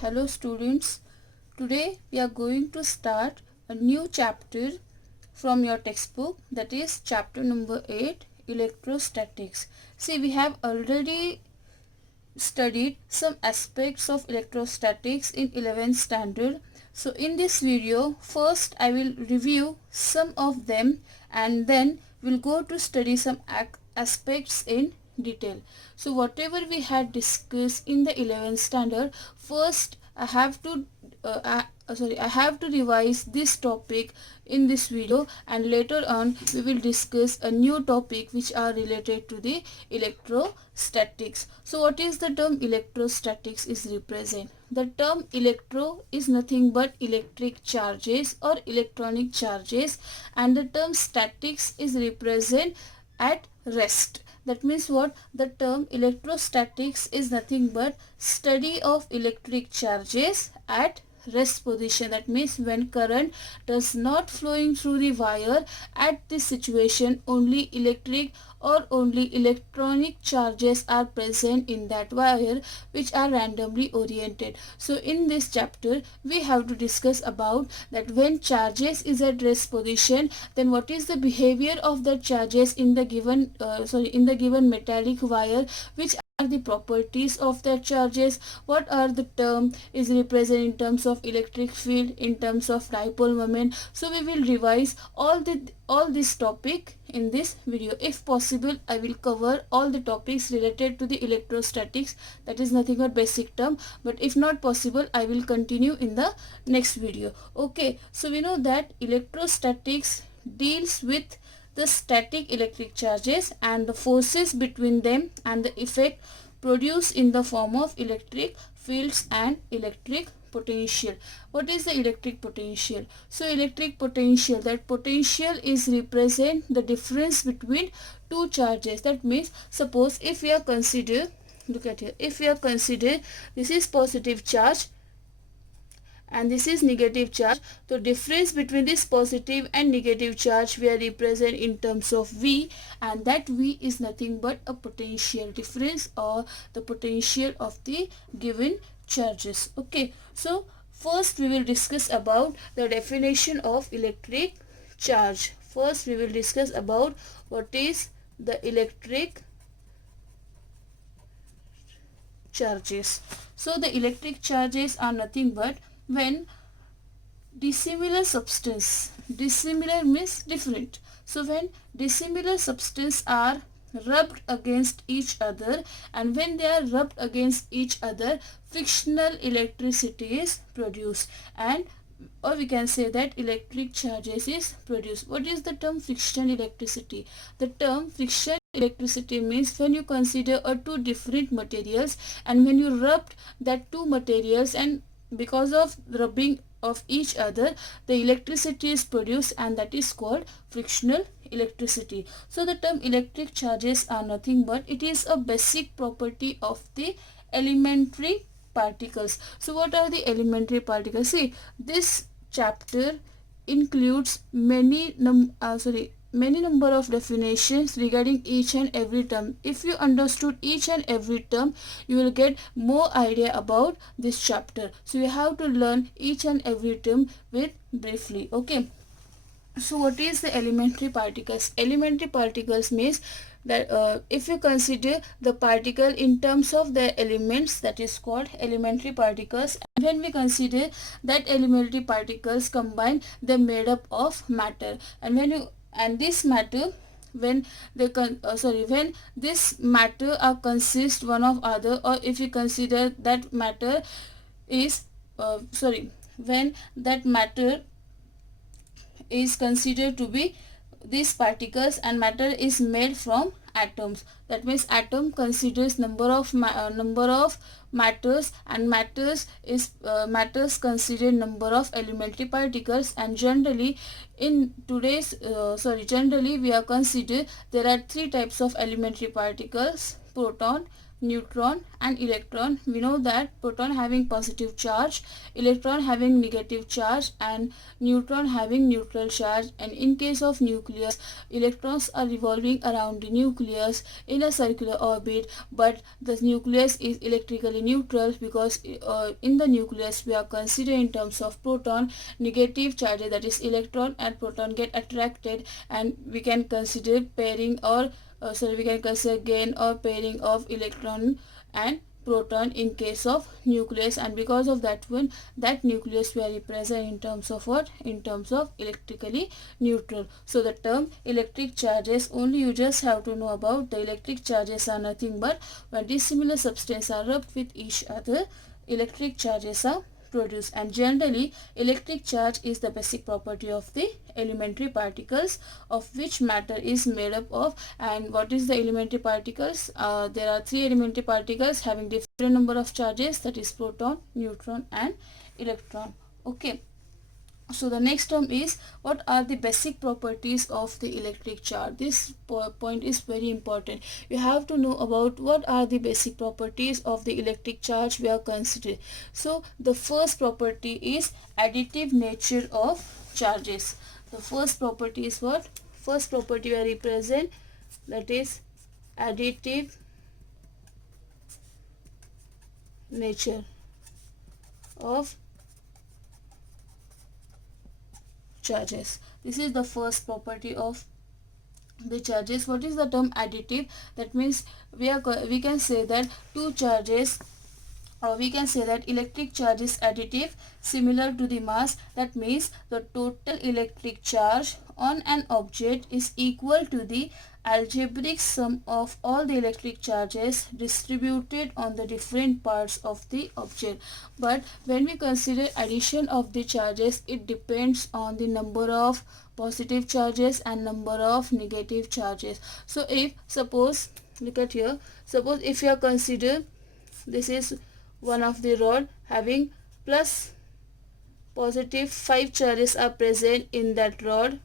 Hello students, today we are going to start a new chapter from your textbook, that is chapter number 8, Electrostatics. See, we have already studied some aspects of electrostatics in 11th standard. So in this video, first I will review some of them and then we'll go to study some aspects in detail. So whatever we had discussed in the 11th standard, first I have to I have to revise this topic in this video, and later on we will discuss a new topic which are related to the electrostatics. So what is the term electrostatics is represent? The term electro is nothing but electric charges or electronic charges, and the term statics is represent at rest. That means what? The term electrostatics is nothing but study of electric charges at rest position. That means when current does not flowing through the wire, at this situation only electric or only electronic charges are present in that wire, which are randomly oriented. So in this chapter we have to discuss about that when charges is at rest position, then what is the behavior of the charges in the given metallic wire, which are the properties of the charges, what are the term is represented in terms of electric field, in terms of dipole moment. So we will revise all this topic in this video. If possible, I will cover all the topics related to the electrostatics, that is nothing but basic term, but if not possible, I will continue in the next video. Okay, so we know that electrostatics deals with the static electric charges and the forces between them and the effect produced in the form of electric fields and electric potential. What is the electric potential? So electric potential, that potential is represent the difference between two charges. That means suppose if we are consider, look at here, if we are consider this is positive charge and this is negative charge, the difference between this positive and negative charge we are represent in terms of V, and that V is nothing but a potential difference or the potential of the given charges. Okay, so first we will discuss about the definition of electric charge. First we will discuss about what is the electric charges. So the electric charges are nothing but when dissimilar substance, dissimilar means different, so when dissimilar substance are rubbed against each other, and when they are rubbed against each other, frictional electricity is produced, and or we can say that electric charges is produced. What is the term friction electricity? The term friction electricity means when you consider two different materials, and when you rubbed that two materials, and because of rubbing of each other, the electricity is produced, and that is called frictional electricity. So the term electric charges are nothing but it is a basic property of the elementary particles. So what are the elementary particles? See, this chapter includes many number of definitions regarding each and every term. If you understood each and every term, you will get more idea about this chapter. So you have to learn each and every term with briefly. Okay, so what is the elementary particles? Elementary particles means that if you consider the particle in terms of the elements, that is called elementary particles, and when we consider that elementary particles combine, they made up of matter, and this matter, when they when this matter are consist one of other, or if you consider that matter is when that matter is considered to be these particles, and matter is made from atoms. That means atom considers number of matters, and matters consider number of elementary particles. And generally in today's generally we are consider there are three types of elementary particles: proton, neutron and electron. We know that proton having positive charge, electron having negative charge, and neutron having neutral charge. And in case of nucleus, electrons are revolving around the nucleus in a circular orbit, but the nucleus is electrically neutral because in the nucleus we are considering in terms of proton negative charges, that is electron and proton get attracted, and we can consider pairing or we can consider gain or pairing of electron and proton in case of nucleus, and because of that one, that nucleus we are represent in terms of what, in terms of electrically neutral. So the term electric charges, only you just have to know about the electric charges are nothing but when dissimilar substances are rubbed with each other, electric charges are produced. And generally electric charge is the basic property of the elementary particles of which matter is made up of. And what is the elementary particles? There are three elementary particles having different number of charges, that is proton, neutron and electron. Okay, so the next term is what are the basic properties of the electric charge. This point is very important. You have to know about what are the basic properties of the electric charge we are considering. So the first property is additive nature of charges. The first property is what? First property we represent, that is additive nature of charges. This is the first property of the charges. What is the term additive? That means we can say that two charges, or we can say that electric charge is additive similar to the mass. That means the total electric charge on an object is equal to the algebraic sum of all the electric charges distributed on the different parts of the object. But when we consider addition of the charges, it depends on the number of positive charges and number of negative charges. So if suppose, look at here, suppose if you consider this is one of the rod having plus positive 5 charges are present in that rod.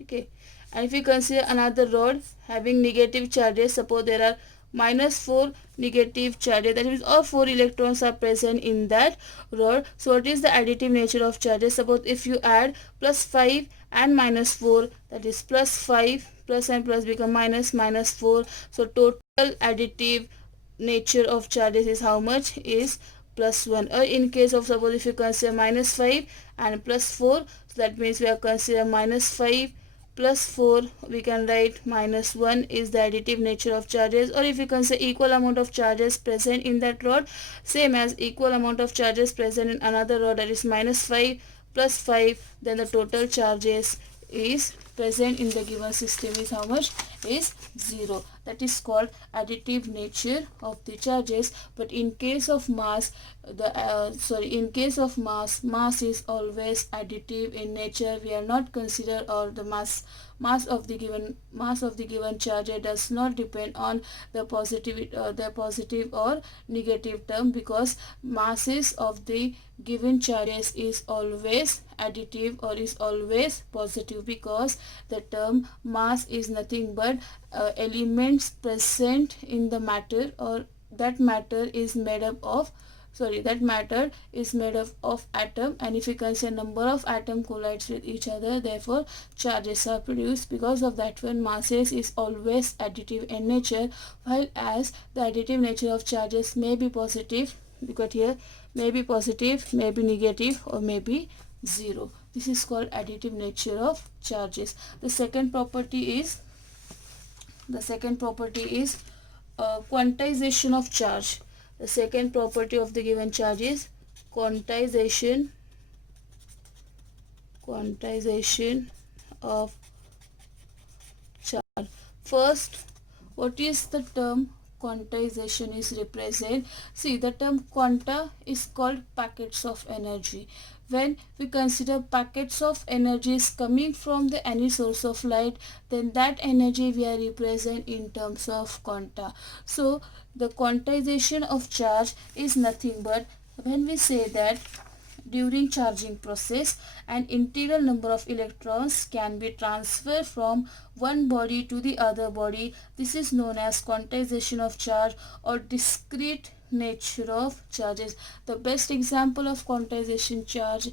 Okay, and if we consider another rod having negative charges, suppose there are minus 4 negative charges, that means all 4 electrons are present in that rod. So what is the additive nature of charges? Suppose if you add plus 5 and minus 4, that is plus 5, plus and plus become minus, minus 4. So total additive nature of charges is how much? Is plus 1. Or in case of suppose if you consider minus 5 and plus 4, so that means we are consider minus 5 plus 4, we can write minus 1 is the additive nature of charges. Or if you consider equal amount of charges present in that rod, same as equal amount of charges present in another rod, that is minus 5 plus 5, then the total charges is present in the given system is how much? Is 0. That is called additive nature of the charges. But in case of mass, in case of mass is always additive in nature. We are not consider, or the mass of the given charge does not depend on the positive or negative term, because masses of the given charges is always additive or is always positive, because the term mass is nothing but elements present in the matter, or that matter is made up of atom. And if you consider number of atom collides with each other, therefore charges are produced. Because of that one, masses is always additive in nature, while as the additive nature of charges may be positive, because here may be positive, may be negative, or may be 0. This is called additive nature of charges. The second property is quantization of charge. The second property of the given charge is quantization of charge. First, what is the term quantization is represent? See, the term quanta is called packets of energy. When we consider packets of energies coming from the any source of light, then that energy we are represent in terms of quanta. So the quantization of charge is nothing but when we say that during charging process, an integral number of electrons can be transferred from one body to the other body. This is known as quantization of charge or discrete nature of charges. The best example of quantization charge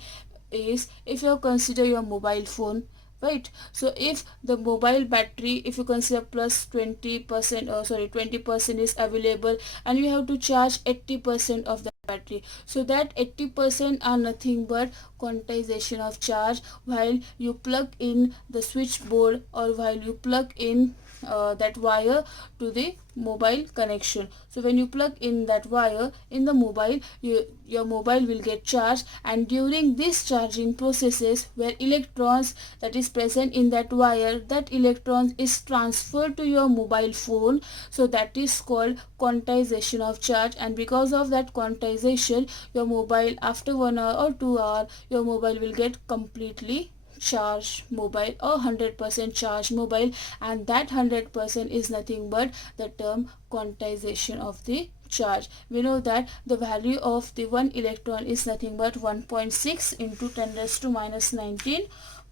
is if you consider your mobile phone, right? So if the mobile battery, if you consider plus 20% or 20% is available, and you have to charge 80% of the battery, so that 80% are nothing but quantization of charge while you plug in the switchboard, or while you plug in that wire to the mobile connection. So when you plug in that wire in the mobile, your mobile will get charged, and during this charging processes where electrons that is present in that wire, that electron is transferred to your mobile phone, so that is called quantization of charge. And because of that quantization, your mobile after 1 hour or 2 hour, your mobile will get completely charged mobile, or 100% charged mobile, and that 100% is nothing but the term quantization of the charge. We know that the value of the one electron is nothing but 1.6 into 10 raised to minus 19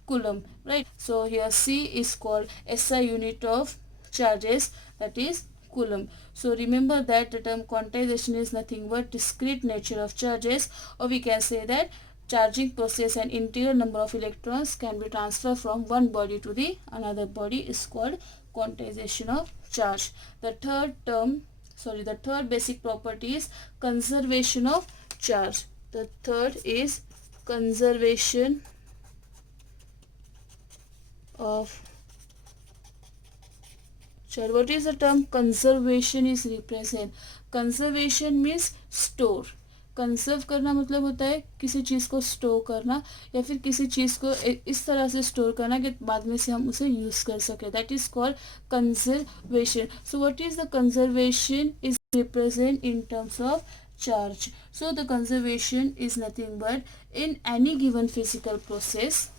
coulomb, right? So here C is called SI unit of charges, that is coulomb. So remember that the term quantization is nothing but discrete nature of charges, or we can say that charging process and integral number of electrons can be transferred from one body to the another body is called quantization of charge. The third basic property is conservation of charge. The third is conservation of charge. What is the term conservation is represent? Conservation means store. Conserve करना मतलब होता है किसी चीज़ को store करना, या फिर किसी चीज़ को इस तरह से स्टोर करना कि बाद में से हम उसे यूज़ कर सकें. That is called conservation. So what is the conservation is represent in terms of charge. So the conservation is nothing but in any given physical process,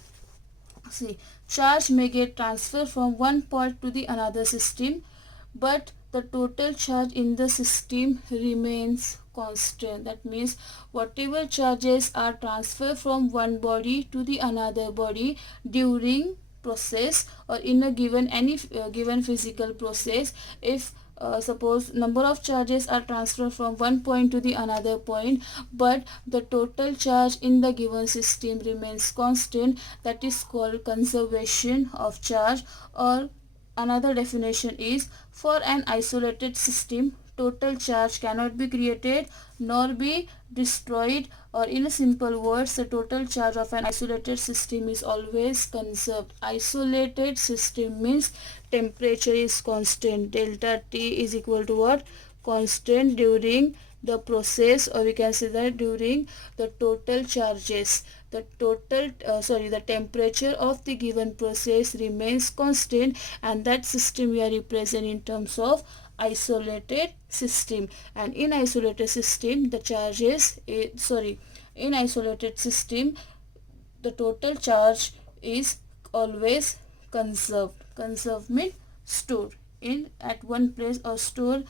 see, charge may get transferred from one part to the another system, but the total charge in the system remains constant. That means whatever charges are transferred from one body to the another body during process or in a given given physical process, if suppose number of charges are transferred from one point to the another point, but the total charge in the given system remains constant, that is called conservation of charge. Or another definition is, for an isolated system, total charge cannot be created nor be destroyed, or in a simple words, the total charge of an isolated system is always conserved. Isolated system means temperature is constant, delta T is equal to what? Constant during the process, or we can say that during the total charges, the temperature of the given process remains constant, and that system we are representing in terms of isolated system. And in isolated system the charges in isolated system the total charge is always conserved. Conserve means store in at one place, or store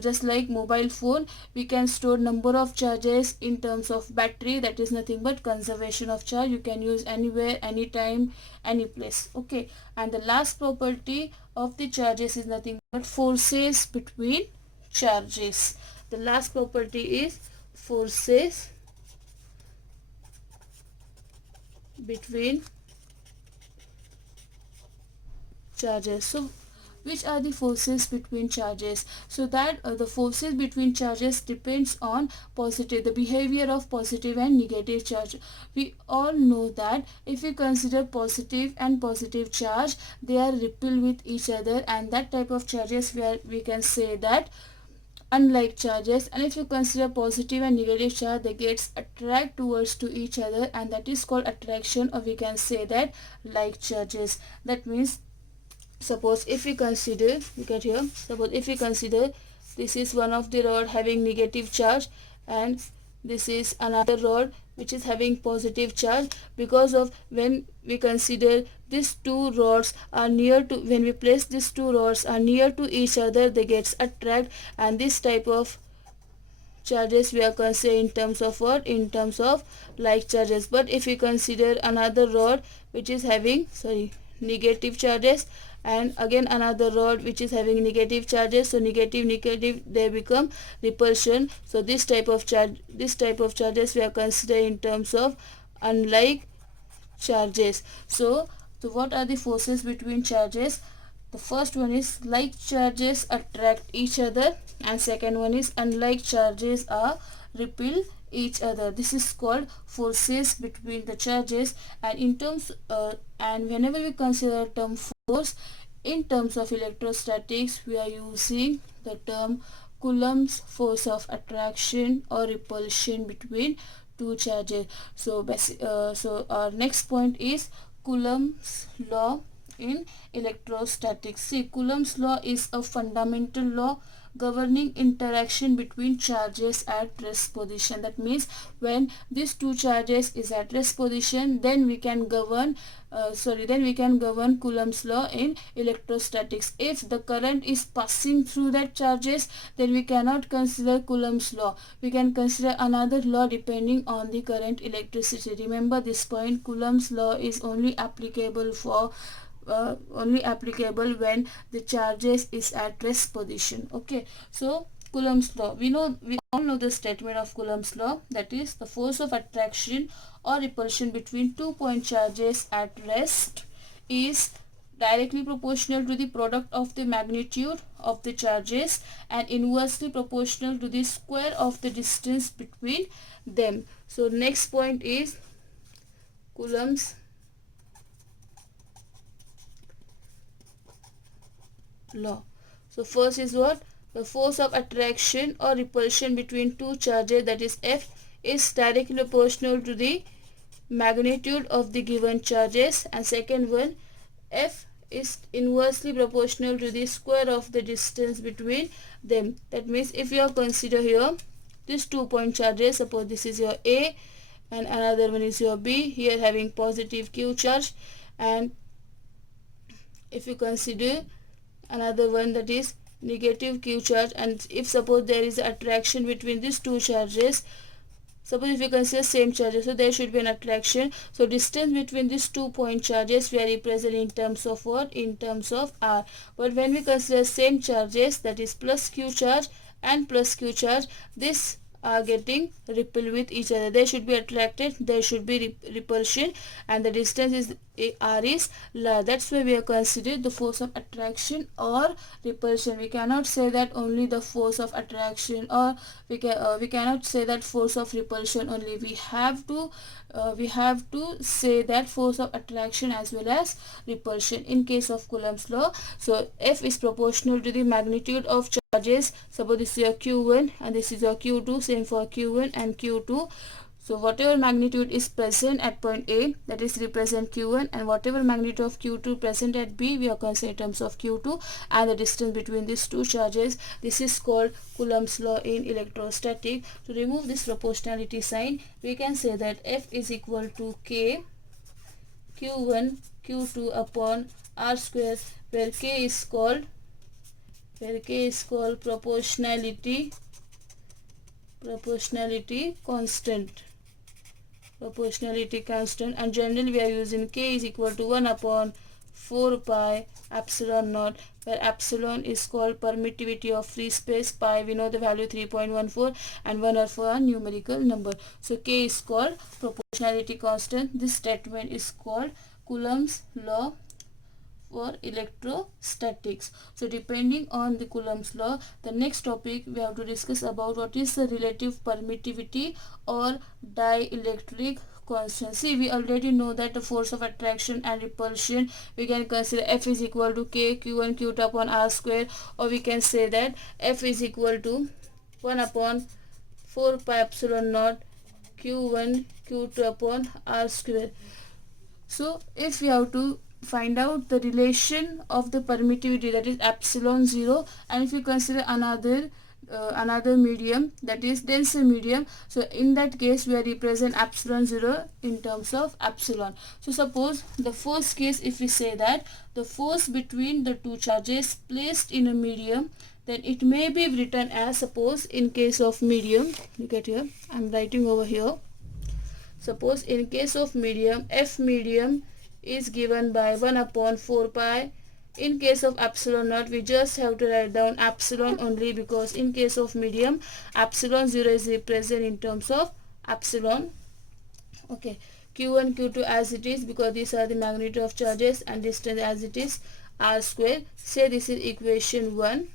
just like mobile phone, we can store number of charges in terms of battery. That is nothing but conservation of charge. You can use anywhere, anytime, any place. Okay, and the last property of the charges is nothing but forces between charges. The last property is forces between charges. So which are the forces between charges? So that the forces between charges depends on the behavior of positive and negative charge. We all know that if we consider positive and positive charge, they are repel with each other, and that type of charges we can say that unlike charges. And if you consider positive and negative charge, they gets attract towards to each other, and that is called attraction, or we can say that like charges. That means suppose if we consider, this is one of the rod having negative charge, and this is another rod which is having positive charge. Because of when we consider these two rods are near to, when we place these two rods are near to each other, they gets attract, and this type of charges we are considering in terms of what? In terms of like charges. But if we consider another rod which is having negative charges, and again another rod which is having negative charges, so negative they become repulsion. So this type of charges we are considering in terms of unlike charges. So what are the forces between charges? The first one is like charges attract each other, and second one is unlike charges are repel each other. This is called forces between the charges. And in terms and whenever we consider term force in terms of electrostatics, we are using the term Coulomb's force of attraction or repulsion between two charges. So our next point is Coulomb's law in electrostatics. See, Coulomb's law is a fundamental law governing interaction between charges at rest position. That means when these two charges is at rest position, then we can govern Coulomb's law in electrostatics. If the current is passing through that charges, then we cannot consider Coulomb's law. We can consider another law depending on the current electricity. Remember this point, Coulomb's law is only applicable when the charges is at rest position. Okay, so Coulomb's law, we all know the statement of Coulomb's law, that is the force of attraction or repulsion between 2-point charges at rest is directly proportional to the product of the magnitude of the charges and inversely proportional to the square of the distance between them. So next point is Coulomb's law. So first is what? The force of attraction or repulsion between two charges, that is F, is directly proportional to the magnitude of the given charges, and second one, F is inversely proportional to the square of the distance between them. That means if you consider here these 2-point charges, suppose this is your A and another one is your B, here having positive Q charge, and if you consider another one that is negative Q charge, and if suppose there is attraction between these two charges, suppose if you consider same charges, so there should be an attraction. So distance between these 2-point charges we are representing in terms of what? In terms of R. But when we consider same charges, that is plus Q charge and plus Q charge, this are getting repelled with each other. They should be attracted, there should be repulsion, and the distance is R is large. That's why we are considered the force of attraction or repulsion. We cannot say that only the force of attraction, or we cannot say that force of repulsion only. We have to say that force of attraction as well as repulsion in case of Coulomb's law. So F is proportional to the magnitude of charges. Suppose this is your Q1 and this is your Q2, same for Q1 and Q2. So whatever magnitude is present at point A, that is represent Q1, and whatever magnitude of Q2 present at B, we are considering in terms of Q2, and the distance between these two charges, this is called Coulomb's law in electrostatic. To remove this proportionality sign, we can say that F is equal to K Q1 Q2 upon R square, where K is called proportionality constant, and generally we are using K is equal to 1 upon 4 pi epsilon naught, where epsilon is called permittivity of free space, pi we know the value 3.14, and 1 are for a numerical number. So K is called proportionality constant. This statement is called Coulomb's law for electrostatics. So depending on the Coulomb's law, the next topic we have to discuss about what is the relative permittivity or dielectric constant. See, we already know that the force of attraction and repulsion, we can consider F is equal to K Q1 Q2 upon R square, or we can say that F is equal to 1 upon 4 pi epsilon naught Q1 Q2 upon R square. So if we have to find out the relation of the permittivity, that is epsilon 0, and if you consider another medium, that is denser medium, so in that case we are represent epsilon 0 in terms of epsilon. So suppose the first case, if we say that the force between the two charges placed in a medium then it may be written as, suppose in case of medium, look at here, I'm writing over here. Suppose in case of medium, F medium is given by 1 upon 4 pi. In case of epsilon naught, we just have to write down epsilon only, because in case of medium, epsilon 0 is represented in terms of epsilon. Okay, q1 q2 as it is, because these are the magnitude of charges, and distance as it is, r square. Say this is equation 1.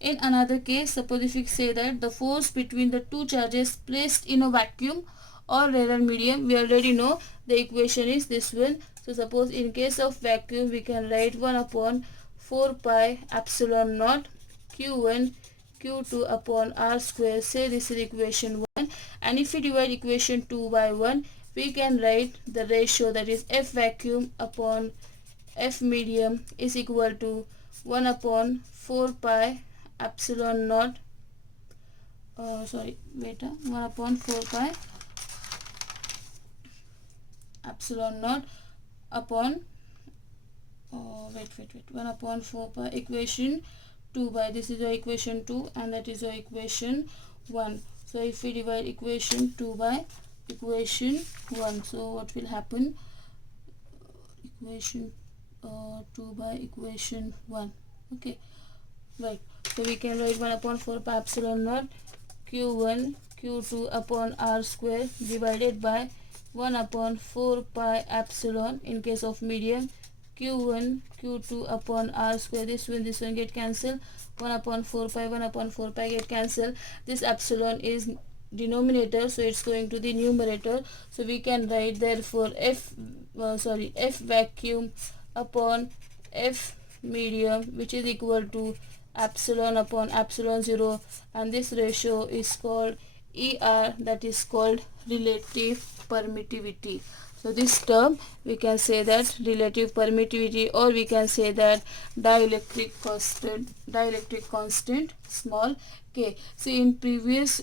In another case, suppose if we say that the force between the two charges placed in a vacuum or rarer medium, we already know the equation is this one. So suppose in case of vacuum, we can write 1 upon 4 pi epsilon naught q1 q2 upon r square. Say this is equation 1. And if we divide equation 2 by 1, we can write the ratio, that is F vacuum upon F medium is equal to 1 upon 4 pi epsilon naught 1 upon 4 pi epsilon naught upon 1 upon 4 pi equation 2 by, this is your equation 2 and that is your equation 1. So if we divide equation 2 by equation 1, so what will happen? Equation 2 by equation 1. Okay, right. So we can write 1 upon 4 pi epsilon naught q1 q2 upon r square divided by 1 upon 4 pi epsilon in case of medium q1 q2 upon r square. This one get cancelled. 1 upon 4 pi get cancelled. This epsilon is denominator, so it's going to the numerator. So we can write therefore F vacuum upon F medium, which is equal to epsilon upon epsilon 0, and this ratio is called ER, that is called relative permittivity. So this term we can say that relative permittivity, or we can say that dielectric constant small k. So in previous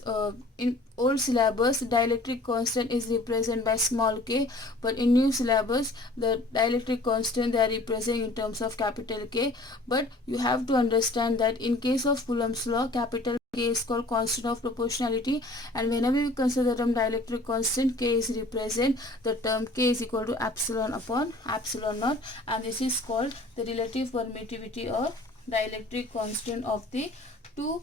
in old syllabus, dielectric constant is represented by small k, but in new syllabus the dielectric constant they are represented in terms of capital K. But you have to understand that in case of Coulomb's law, capital K is called constant of proportionality, and whenever you consider the term dielectric constant, K is represent the term K is equal to epsilon upon epsilon naught, and this is called the relative permittivity or dielectric constant of the two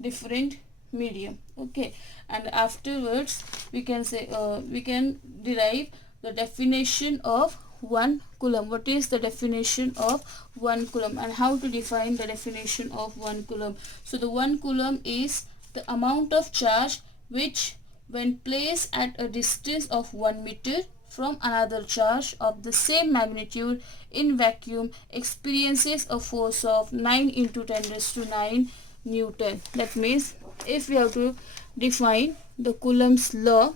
different medium. Okay, and afterwards we can say we can derive the definition of 1 coulomb. What is the definition of 1 coulomb, and how to define the definition of 1 coulomb? So the 1 coulomb is the amount of charge which, when placed at a distance of 1 meter from another charge of the same magnitude in vacuum, experiences a force of 9 into 10 raised to 9 Newton. That means if we have to define the Coulomb's law,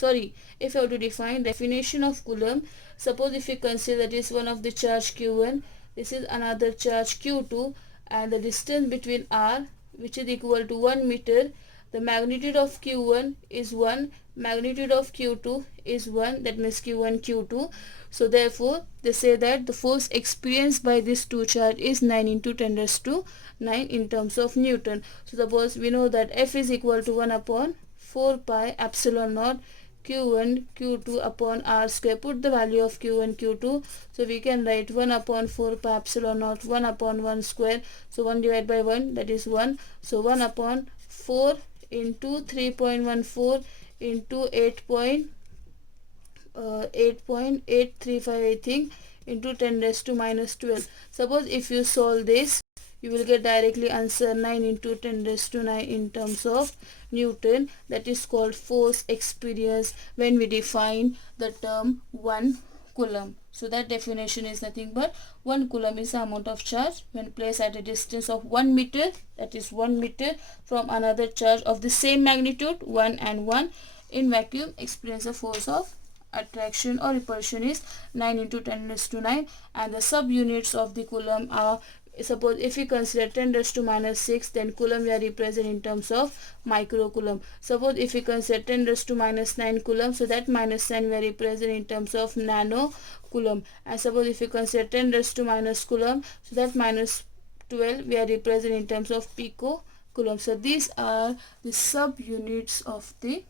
if you have to define definition of Coulomb, suppose if you consider that is one of the charge q1, this is another charge q2, and the distance between r, which is equal to 1 meter, the magnitude of q1 is 1, magnitude of q2 is 1, that means q1 q2. So therefore they say that the force experienced by these two charge is 9 into 10 raised to 9 in terms of Newton. So suppose we know that F is equal to 1 upon 4 pi epsilon naught q1 q2 upon r square. Put the value of q1 q2, so we can write 1 upon 4 pi epsilon naught 1 upon 1 square. So 1 divided by 1, that is 1. So 1 upon 4 into 3.14 into 8.835 I think, into 10 raised to minus 12. Suppose if you solve this, you will get directly answer 9 into 10 raised to 9 in terms of Newton. That is called force experience when we define the term 1 coulomb. So that definition is nothing but 1 coulomb is the amount of charge when placed at a distance of 1 meter, that is 1 meter, from another charge of the same magnitude 1 and 1 in vacuum, experience a force of attraction or repulsion is 9 into 10 raised to 9, and the subunits of the coulomb are, suppose if we consider 10 raised to minus 6, then coulomb we are represented in terms of micro coulomb. Suppose if we consider 10 raised to minus 9 coulomb, so that minus 9 we are represented in terms of nano coulomb. And suppose if we consider 10 raised to minus coulomb, so that minus 12 we are representing in terms of pico coulomb. So these are the sub units of the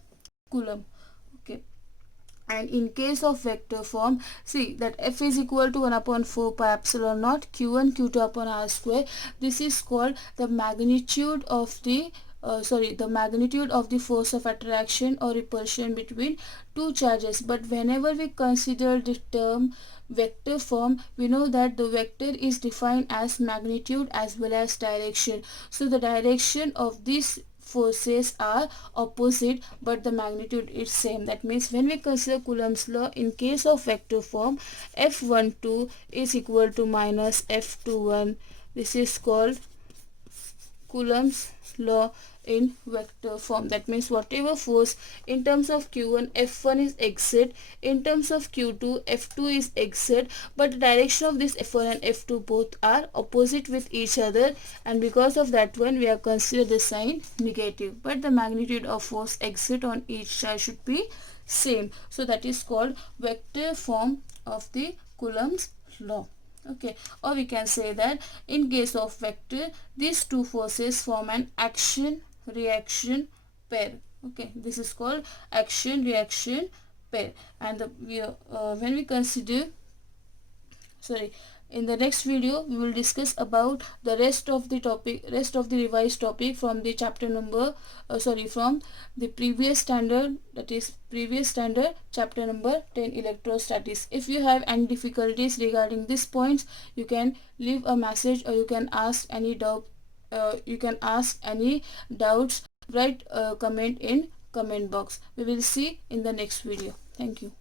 coulomb. Okay, and in case of vector form, see that F is equal to 1 upon 4 pi epsilon naught q1 q2 upon r square. This is called the magnitude of the the magnitude of the force of attraction or repulsion between two charges. But whenever we consider the term vector form, we know that the vector is defined as magnitude as well as direction. So the direction of this forces are opposite but the magnitude is same. That means when we consider Coulomb's law, in case of vector form, F12 is equal to minus F21. This is called Coulomb's law in vector form. That means whatever force in terms of q1, F1 is exit, in terms of q2, F2 is exit, but the direction of this F1 and F2 both are opposite with each other, and because of that one we have considered the sign negative, but the magnitude of force exit on each side should be same. So that is called vector form of the Coulomb's law. Okay, or we can say that in case of vector, these two forces form an action reaction pair. Okay, this is called action reaction pair. And when we consider, in the next video we will discuss about the rest of the revised topic from the chapter number from the previous standard, that is previous standard chapter number 10, electrostatics. If you have any difficulties regarding these points, you can leave a message or you can ask any doubts. Write a comment in comment box. We will see in the next video. Thank you.